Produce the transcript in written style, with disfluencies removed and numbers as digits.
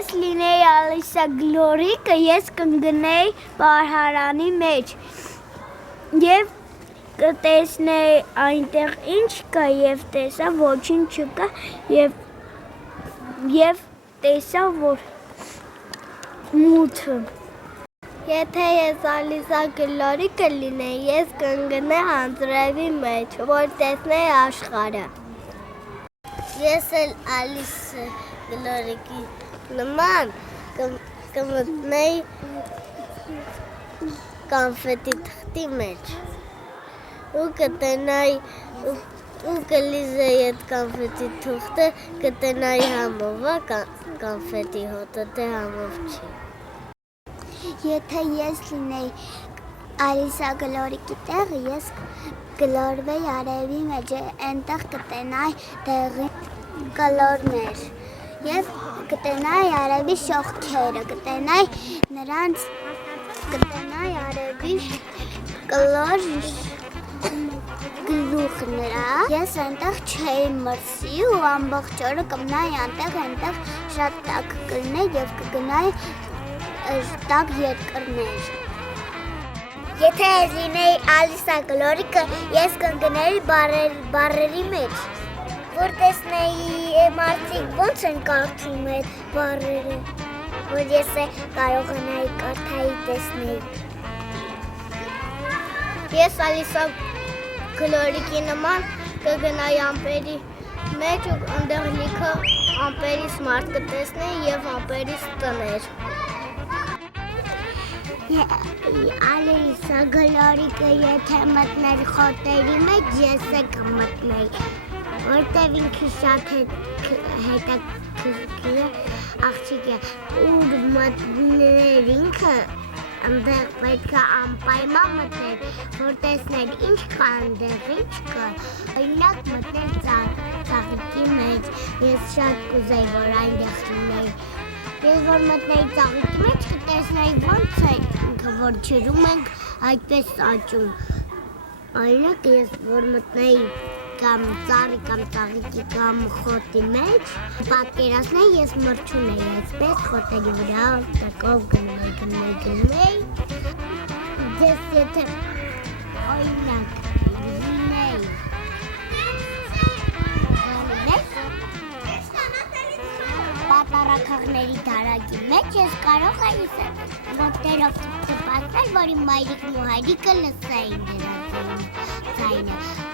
ես լինեի Ալիսա Գլորիկը, ես կընկնեի Վարհարանի մեջ և կտեսնեի այնտեղ ինչ կա և տեսա ոչինչ չկա և տեսա որ մութը։ Եթե ես Ալիսա Գլորիկը լինեի, ես կընկնեի անձրևի մեջ, որ տեսնեի աշխարհը։ Ես էլ Ալիսա Գլորիկի նման կմտնեի կոնֆետի թղթի մեջ ու կտենայի ու կլիզեի այդ կոնֆետի թուղթը, կտենայի համովա կոնֆետի հոտը, դե համով չի։ Եթե ես լինեի Ալիսա Գլորիկի տեղը, ես գլորվեի արևի մեջ, այնտեղ կտենայի տեղի գլորներ և կտենայի արևի շողքերը, կտենայի արևի կլոր գլուխ նրա, ես այնտեղ չէի մրսի ու ամբողջ օրը կմնայի այնտեղ շատ տաք կլներ և կգնայի տաք երկրներ։ Եթե ես լինեի Ալիսա Գլորիկը, ես կընկնեի բառերի մեջ, որ տեսնեի մարդիկ ոնց են կարդում այդ բառերը, որ ես կարողանայի կարդայի տեսնեի։ Ես Ալիսա Գլորիկի նման կգնայի ամպերի մեջ ու ընդեղ լիքը ամպերից մարդ կտեսնեի և ամպերից տներ։ Ալիսա Գլորիկը եթե մտներ խոտերի մեջ, ես կմտնեի, որտև ինքը շատ հետաքրքիր աղջիկ է, ուր մտներ ինքը այնտեղ պետք է անպայման մտներ, որ տեսներ ինչ կա այնտեղ, ինչ կա, օրինակ մտներ ծաղիկի մեջ, ես շատ կուզեի, որ այնտեղ լինեի, ես որ մտնեի ծաղիկի մեջ, կտեսնեի ոնց է ինքը, որ ջրում ենք այդպես աճում, օրինակ ես որ մտնեի կամ ծառի կամ ծաղիկի կամ խոտի մեջ, պատկերացնեի ես մրջում էի այսպես խոտերի վրա, տակով գնեի, ես եթե օրինակ լինեի պատառաքաղների դարակի մեջ, ես կարող էի ոտերով թփթփացնել, որ իմ մայրիկն ու հայրիկը լսեին դրա ձայնը,